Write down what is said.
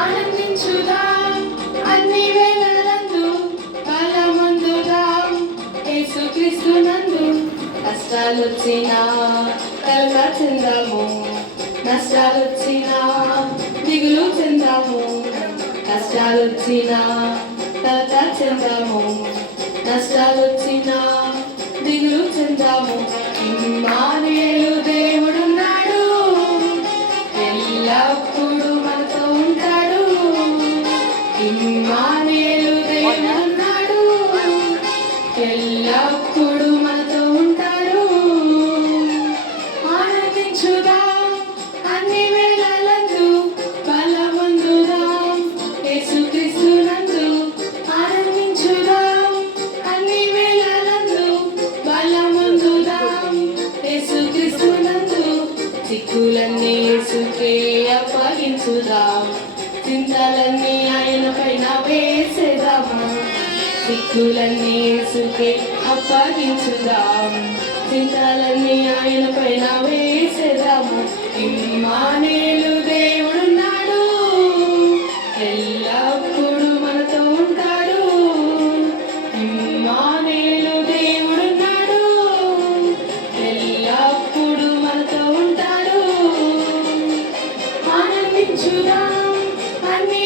ఆనందించుదాం అన్ని వేళలందు బలమందుదాం యేసుక్రీస్తు నందు. కష్టాలొచ్చినా కలత చెందము, నష్టాలొచ్చినా దిగులు చెందము. కష్టాలొచ్చినా కలత చెందము, నష్టాలొచ్చినా దిగులు చెందము. ఇమ్మానుయేలు దేవుడున్నాడు, ఎల్లప్పుడూ మనతో ఉంటాడు. ఇమ్మానుయేలు దేవుడున్నాడు, ఎల్లప్పుడూ మనతో ఉంటాడు. ఆనందించుదాం అన్ని వేళలందు బలమందుదాం యేసుక్రీస్తు నందు. ఆనందించుదాం అన్ని వేళలందు బలమందుదాం యేసుక్రీస్తు నందు. చిక్కులన్నీ యేసుకే అప్పగించుదాం, చింతలన్నీ ఆయన పైన వేసేదాము. చిక్కులన్నీ యేసుకే అప్పగించుదాం, చింతలన్నీ ఆయన పైన వేసేదాము. ఇమ్మానుయేలు దేవుడున్నాడు, ఎల్లప్పుడూ మనతో ఉంటాడు. ఇమ్మానుయేలు దేవుడున్నాడు, ఎల్లప్పుడూ మనతో ఉంటాడు. ఆనందించుదాం అన్ని